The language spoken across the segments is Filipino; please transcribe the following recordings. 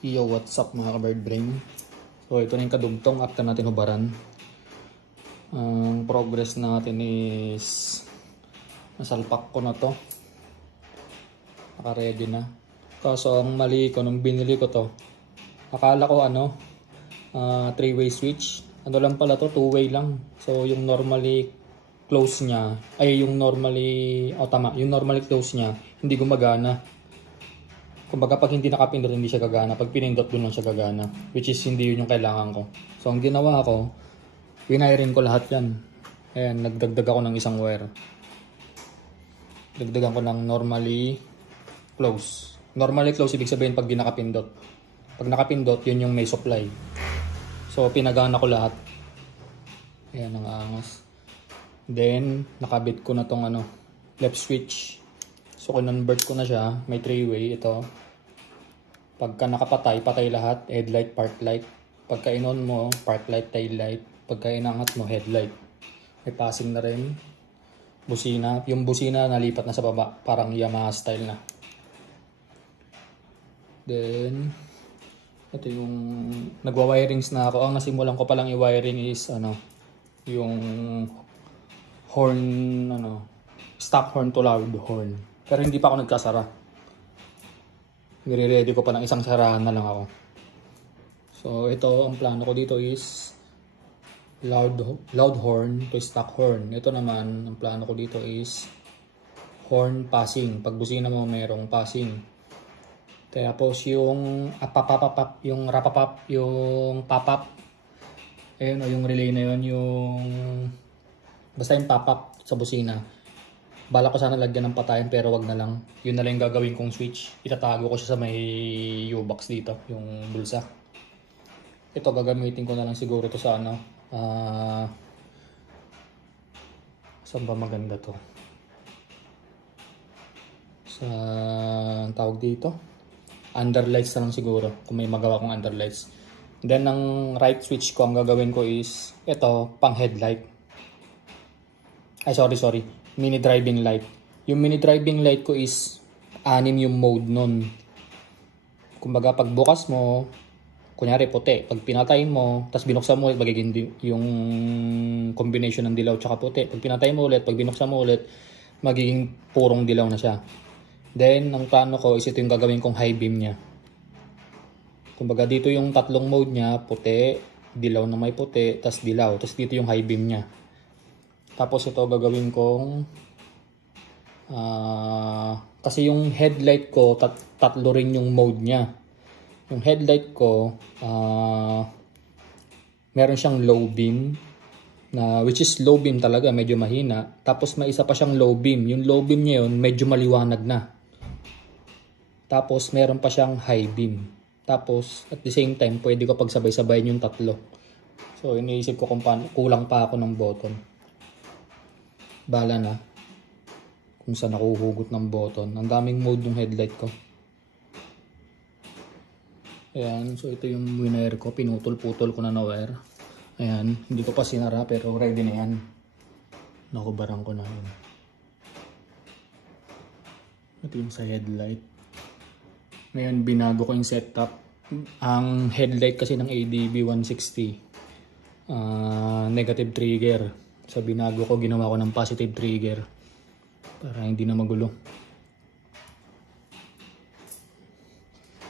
Yo, what's up mga ka-bird brain? So ito na yung kadugtong after natin hubaran. Ang progress natin is nasalpak ko na to. Naka-ready na. Kaso ang mali ko nung binili ko to, akala ko 3-way switch. Ano lang pala to, 2-way lang. So yung normally close niya, yung normally close niya, hindi gumagana. Kumbaga pag hindi nakapindot, hindi siya gagana. Pag pinindot, dun lang siya gagana. Which is hindi yun yung kailangan ko. So ang ginawa ko, winiring ko lahat yan. Ayan, nagdagdag ako ng isang wire. Dagdagan ko ng normally close. Normally close, ibig sabihin pag di nakapindot. Pag nakapindot, yun yung may supply. So pinagana ko lahat. Ayan, ang angas. Then, nakabit ko na tong left switch. So kinonvert ko na siya, may 3-way ito. Pagka nakapatay, patay lahat, headlight, park light. Pagka inon mo, park light, tail light. Pagka inangat mo, headlight. May passing na rin. Busina, yung busina nalipat na sa baba, parang Yamaha style na. Then, ito yung nagwa-wirings na ako. Ang nasimulan ko palang i-wiring is yung horn, stock horn to loud horn. Pero hindi pa ako nagkasara. Nire-ready ko pa ng isang sarahan na lang ako. So ito, ang plano ko dito is loud horn to stock horn. Ito naman, ang plano ko dito is horn passing. Pag busina mo, mayroong passing. Tapos yung apapapap, yung rapapap, yung papap. Ayun, yung relay na yun, yung basta yung papap sa busina. Bala ko sana lagyan ng patayan pero wag na lang. Yun na lang yung gagawin kong switch. Itatago ko siya sa may U-box dito, yung bulsa. Ito gagamitin ko na lang siguro to sa saan ba maganda to? Sa tawag dito, underlights na lang siguro kung may magawa kong underlights. Then ang right switch ko, ang gagawin ko is ito, pang headlight. Ay sorry, mini driving light. Yung mini driving light ko is 6 yung mode nun. Kumbaga pag bukas mo, kunyari puti, pag pinatay mo, tapos binuksan mo ulit, magiging yung combination ng dilaw tsaka puti. Pag pinatay mo ulit, pag binuksan mo ulit, magiging purong dilaw na siya. Then ang plano ko is ito yung gagawin kong high beam niya. Kumbaga dito yung tatlong mode niya, puti, dilaw na may puti, tapos dilaw. Tapos dito yung high beam niya. Tapos ito gagawin kong kasi yung headlight ko tatlo rin yung mode niya. Yung headlight ko meron siyang low beam na which is low beam talaga, medyo mahina. Tapos may isa pa siyang low beam. Yung low beam niya yun medyo maliwanag na. Tapos meron pa siyang high beam. Tapos at the same time pwede ko pagsabay-sabayin yung tatlo. So iniisip ko kung paano, kulang pa ako ng button. Bala na kung saan nakuhugot ng button. Ang daming mode ng headlight ko. Ayan, so ito yung wire ko. Pinutol-putol ko na wire. Ayan, hindi ko pa sinara pero ready na yan. Nakubarang ko na yun. Ito yung sa headlight. Ngayon binago ko yung setup. Ang headlight kasi ng ADB 160 negative trigger. Sa binago ko, ginawa ko ng positive trigger para hindi na magulo.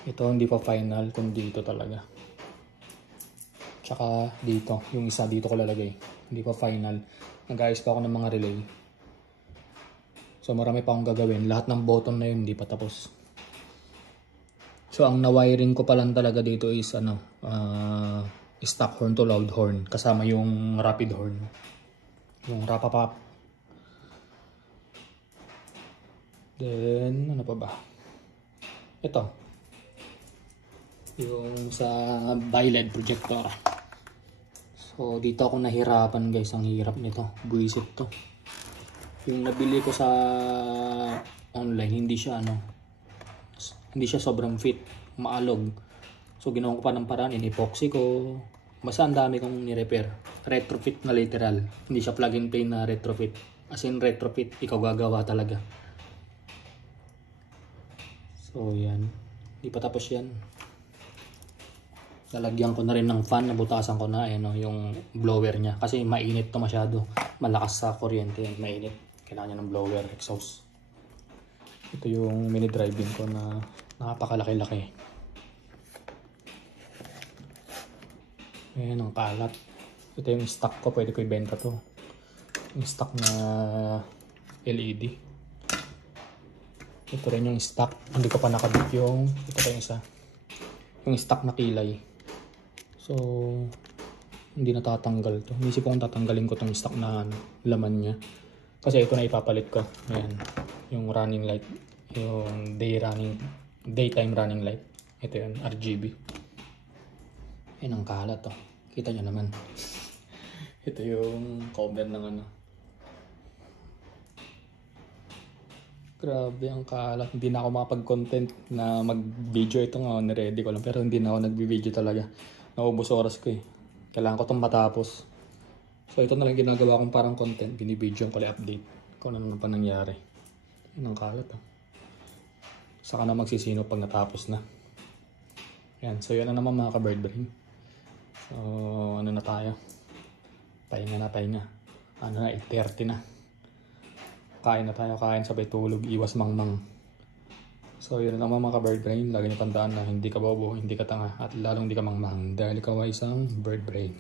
Ito hindi pa final, kundi ito talaga. Tsaka dito, yung isa dito ko lalagay. Hindi pa final. Nag-ayos pa ako ng mga relay. So marami pa akong gagawin. Lahat ng button na yun hindi pa tapos. So ang na-wiring ko pa lang talaga dito is stock horn to loud horn. Kasama yung rapid horn. Yung rapapap. Then, ano pa ba? Ito. Yung sa bi-LED projector. So, dito ako nahirapan guys. Ang hirap nito. Buisit to. Yung nabili ko sa online, hindi siya sobrang fit. Maalog. So, ginawa ko pa ng paraan. In-epoxy ko. Basta ang dami kong ni-repair. Retrofit na literal. Hindi siya plug and play na retrofit. As in retrofit, ikaw gagawa talaga. So yan. Hindi pa tapos yan. Lalagyan ko na rin ng fan, nabutasan ko na ayan, yung blower niya. Kasi mainit to masyado. Malakas sa kuryente yan, mainit. Kailangan niya ng blower, exhaust. Ito yung mini driving ko na napakalaki-laki. Ayan ang kalat. Ito yung stock ko, pwede ko ibenta to. Yung stock na LED. Ito rin yung stock. Hindi ko pa nakabit yung, ito pa yung isa. Yung stock na kilay. So, hindi natatanggal to. Inisip ko kung tatanggalin ko tong stock na laman niya. Kasi ito na ipapalit ko. Ayan. Yung running light. Yung daytime running light. Ito yun, RGB. Ayan ang kalat to. Kita nyo naman. Ito yung cover ng ano. Grabe ang kalat. Hindi na ako makapag-content na mag-video. Ito nga, niready ko lang. Pero hindi na ako nag-video talaga. Naubos oras ko eh. Kailangan ko itong matapos. So ito na lang ginagawa kong parang content. Binibidyo ko lang update. Kung ano pa nangyari. Yan ang kalat ah. Saka na magsisino pag natapos na. Yan. So yan na naman mga ka-bird brain. So ano na tayo. Pahinga na, pahinga. Ano na, 8:30 na. Kain na tayo, kain sabay tulog, iwas mangmang. So yun naman mga ka-bird brain, lagi niyo tandaan na hindi ka bobo, hindi ka tanga, at lalong hindi ka mangmang dahil ikaw ay isang bird brain.